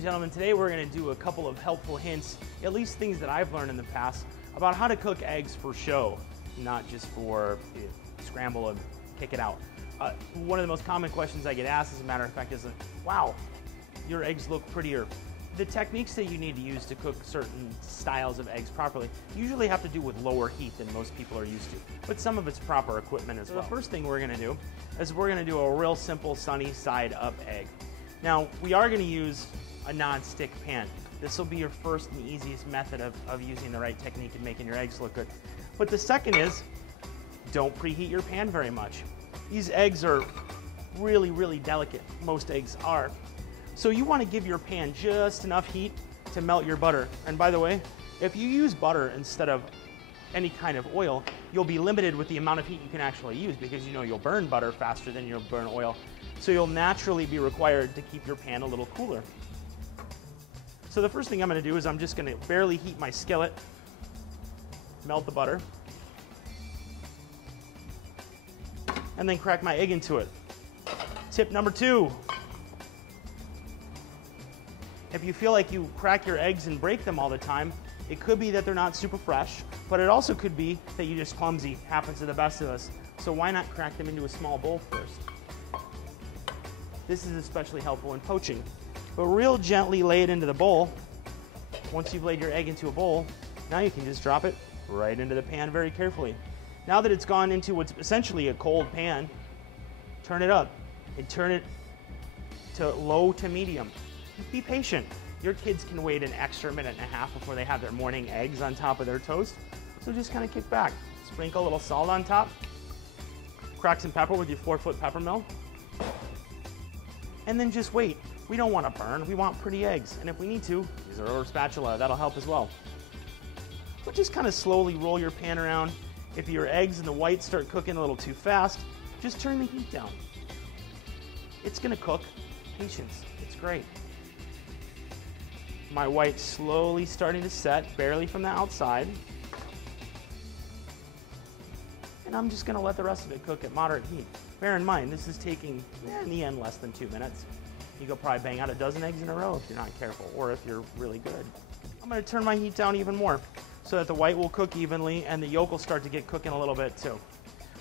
and gentlemen, today we're going to do a couple of helpful hints, at least things that I've learned in the past, about how to cook eggs for show, not just for scramble and kick it out. One of the most common questions I get asked, as a matter of fact, is, wow, your eggs look prettier. The techniques that you need to use to cook certain styles of eggs properly usually have to do with lower heat than most people are used to, but some of it's proper equipment as well. The first thing we're going to do is we're going to do a real simple sunny side up egg. Now, we are going to use a non-stick pan. This will be your first and easiest method of using the right technique and making your eggs look good. But the second is, don't preheat your pan very much. These eggs are really, really delicate. Most eggs are. So you want to give your pan just enough heat to melt your butter. And by the way, if you use butter instead of any kind of oil, you'll be limited with the amount of heat you can actually use, because you know you'll burn butter faster than you'll burn oil. So you'll naturally be required to keep your pan a little cooler. So the first thing I'm going to do is I'm just going to barely heat my skillet, melt the butter, and then crack my egg into it. Tip number 2. If you feel like you crack your eggs and break them all the time, it could be that they're not super fresh, but it also could be that you're just clumsy. Happens to the best of us. So why not crack them into a small bowl first? This is especially helpful in poaching. But real gently lay it into the bowl. Once you've laid your egg into a bowl, now you can just drop it right into the pan very carefully. Now that it's gone into what's essentially a cold pan, turn it up and turn it to low to medium. Be patient. Your kids can wait an extra minute and a half before they have their morning eggs on top of their toast. So just kind of kick back. Sprinkle a little salt on top. Crack some pepper with your 4-foot pepper mill. And then just wait. We don't want to burn. We want pretty eggs. And if we need to, use a rubber spatula. That'll help as well. But just kind of slowly roll your pan around. If your eggs and the whites start cooking a little too fast, just turn the heat down. It's going to cook. Patience. It's great. My white's slowly starting to set, barely from the outside. And I'm just going to let the rest of it cook at moderate heat. Bear in mind, this is taking, in the end, less than 2 minutes. You could probably bang out a dozen eggs in a row if you're not careful, or if you're really good. I'm going to turn my heat down even more so that the white will cook evenly and the yolk will start to get cooking a little bit too.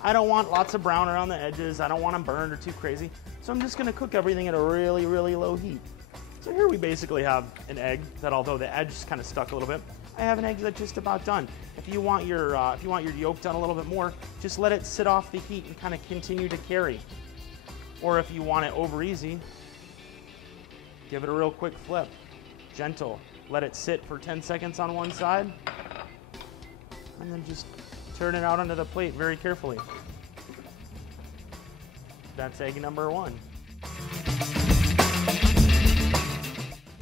I don't want lots of brown around the edges. I don't want them burned or too crazy. So I'm just going to cook everything at a really, really low heat. So here we basically have an egg that, although the edge is kind of stuck a little bit, I have an egg that's just about done. If you want your yolk done a little bit more, just let it sit off the heat and kind of continue to carry. Or if you want it over easy, give it a real quick flip, gentle. Let it sit for 10 seconds on one side, and then just turn it out onto the plate very carefully. That's egg number 1.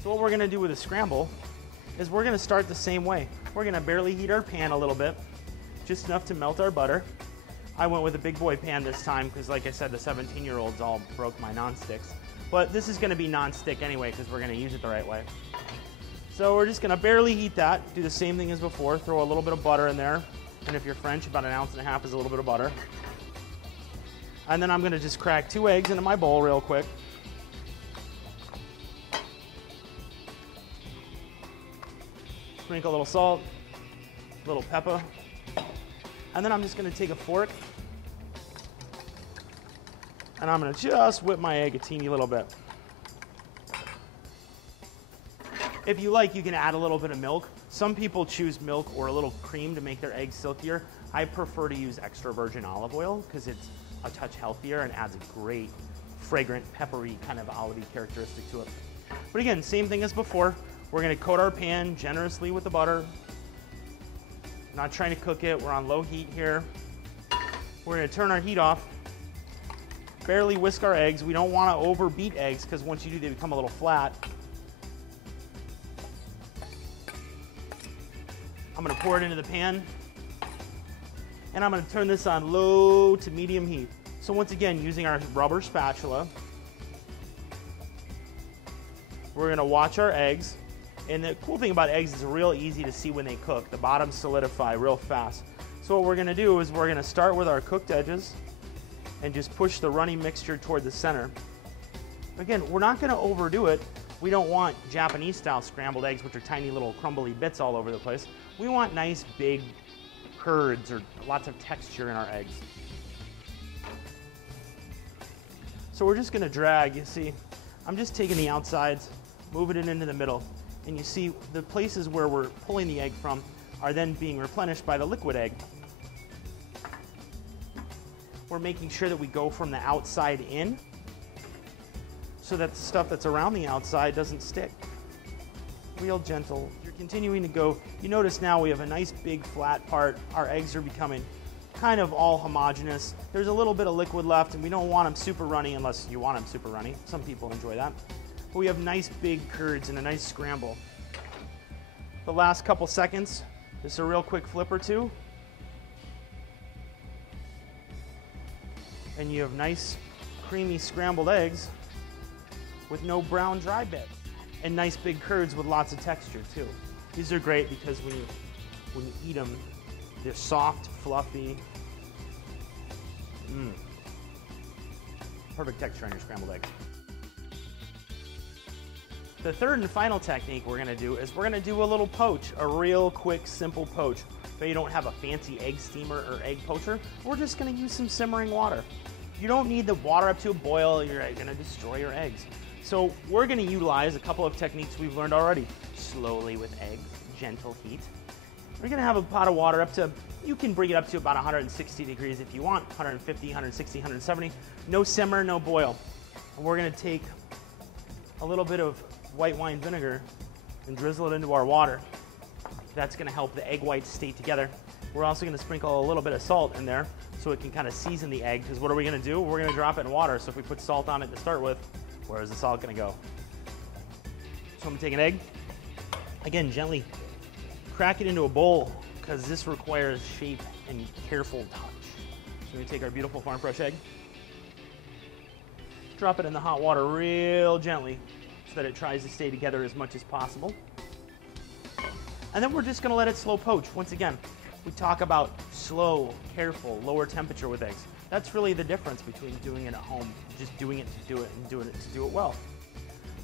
So what we're going to do with a scramble is we're going to start the same way. We're going to barely heat our pan a little bit, just enough to melt our butter. I went with a big boy pan this time because, like I said, the 17-year-olds all broke my non-sticks. But this is going to be non-stick anyway because we're going to use it the right way. So we're just going to barely heat that, do the same thing as before, throw a little bit of butter in there. And if you're French, about 1.5 ounces is a little bit of butter. And then I'm going to just crack 2 eggs into my bowl real quick. Sprinkle a little salt, a little pepper, and then I'm just going to take a fork and I'm going to just whip my egg a teeny little bit. If you like, you can add a little bit of milk. Some people choose milk or a little cream to make their eggs silkier. I prefer to use extra virgin olive oil because it's a touch healthier and adds a great, fragrant, peppery kind of olivey characteristic to it. But again, same thing as before. We're going to coat our pan generously with the butter. Not trying to cook it. We're on low heat here. We're going to turn our heat off. Barely whisk our eggs. We don't want to overbeat eggs because once you do, they become a little flat. I'm going to pour it into the pan. And I'm going to turn this on low to medium heat. So once again, using our rubber spatula, we're going to watch our eggs. And the cool thing about eggs is real easy to see when they cook. The bottoms solidify real fast. So what we're going to do is we're going to start with our cooked edges and just push the runny mixture toward the center. Again, we're not going to overdo it. We don't want Japanese-style scrambled eggs, which are tiny little crumbly bits all over the place. We want nice, big curds or lots of texture in our eggs. So we're just gonna drag, you see, I'm just taking the outsides, moving it into the middle, and you see the places where we're pulling the egg from are then being replenished by the liquid egg. We're making sure that we go from the outside in so that the stuff that's around the outside doesn't stick. Real gentle. You're continuing to go. You notice now we have a nice big flat part. Our eggs are becoming kind of all homogeneous. There's a little bit of liquid left, and we don't want them super runny unless you want them super runny. Some people enjoy that. But we have nice big curds and a nice scramble. The last couple seconds, just a real quick flip or two. And you have nice creamy scrambled eggs with no brown dry bit, and nice big curds with lots of texture too. These are great because when you eat them, they're soft, fluffy. Perfect texture on your scrambled eggs. The third and final technique we're gonna do is we're gonna do a little poach, a real quick, simple poach. But you don't have a fancy egg steamer or egg poacher, we're just gonna use some simmering water. You don't need the water up to a boil, you're gonna destroy your eggs. So we're gonna utilize a couple of techniques we've learned already. Slowly with eggs, gentle heat. We're gonna have a pot of water up to, you can bring it up to about 160 degrees if you want, 150, 160, 170. No simmer, no boil. And we're gonna take a little bit of white wine vinegar and drizzle it into our water. That's gonna help the egg whites stay together. We're also gonna sprinkle a little bit of salt in there so it can kind of season the egg, because what are we gonna do? We're gonna drop it in water, so if we put salt on it to start with, where is the salt gonna go? So I'm gonna take an egg, again, gently crack it into a bowl, because this requires shape and careful touch. So we're gonna take our beautiful farm fresh egg, drop it in the hot water real gently so that it tries to stay together as much as possible. And then we're just gonna let it slow poach. Once again, we talk about slow, careful, lower temperature with eggs. That's really the difference between doing it at home, just doing it to do it, and doing it to do it well.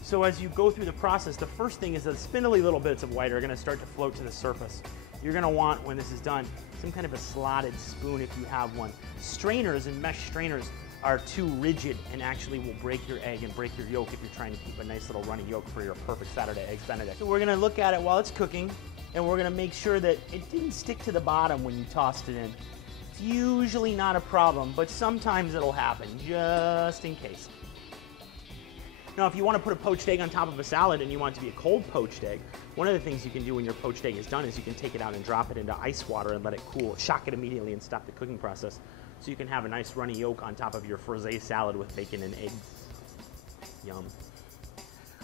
So as you go through the process, the first thing is the spindly little bits of white are gonna start to float to the surface. You're gonna want, when this is done, some kind of a slotted spoon if you have one. Strainers and mesh strainers are too rigid and actually will break your egg and break your yolk if you're trying to keep a nice little runny yolk for your perfect Saturday Eggs Benedict. So we're gonna look at it while it's cooking, and we're gonna make sure that it didn't stick to the bottom when you tossed it in. It's usually not a problem, but sometimes it'll happen, just in case. Now, if you want to put a poached egg on top of a salad and you want it to be a cold poached egg, one of the things you can do when your poached egg is done is you can take it out and drop it into ice water and let it cool, shock it immediately and stop the cooking process. So you can have a nice runny yolk on top of your frisee salad with bacon and eggs. Yum.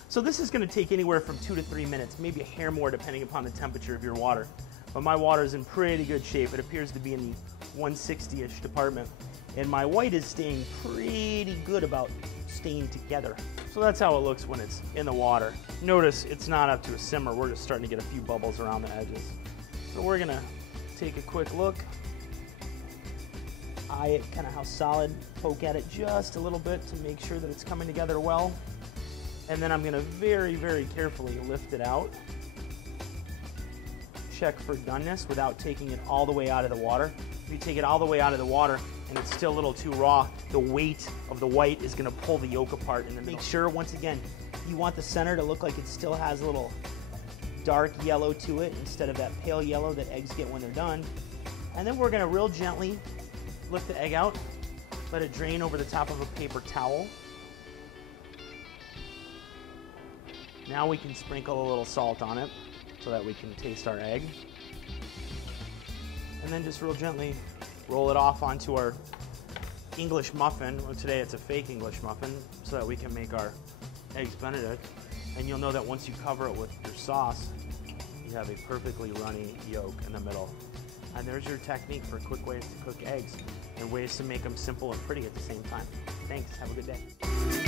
So this is going to take anywhere from 2 to 3 minutes, maybe a hair more depending upon the temperature of your water. But my water is in pretty good shape. It appears to be in the 160-ish department. And my white is staying pretty good about staying together. So that's how it looks when it's in the water. Notice it's not up to a simmer. We're just starting to get a few bubbles around the edges. So we're gonna take a quick look, eye it, kind of how solid, poke at it just a little bit to make sure that it's coming together well. And then I'm gonna very, very carefully lift it out. Check for doneness without taking it all the way out of the water. If you take it all the way out of the water and it's still a little too raw, the weight of the white is gonna pull the yolk apart in the middle. Make sure, once again, you want the center to look like it still has a little dark yellow to it instead of that pale yellow that eggs get when they're done. And then we're gonna real gently lift the egg out, let it drain over the top of a paper towel. Now we can sprinkle a little salt on it so that we can taste our egg. And then just real gently roll it off onto our English muffin. Well, today it's a fake English muffin so that we can make our Eggs Benedict. And you'll know that once you cover it with your sauce, you have a perfectly runny yolk in the middle. And there's your technique for quick ways to cook eggs and ways to make them simple and pretty at the same time. Thanks, have a good day.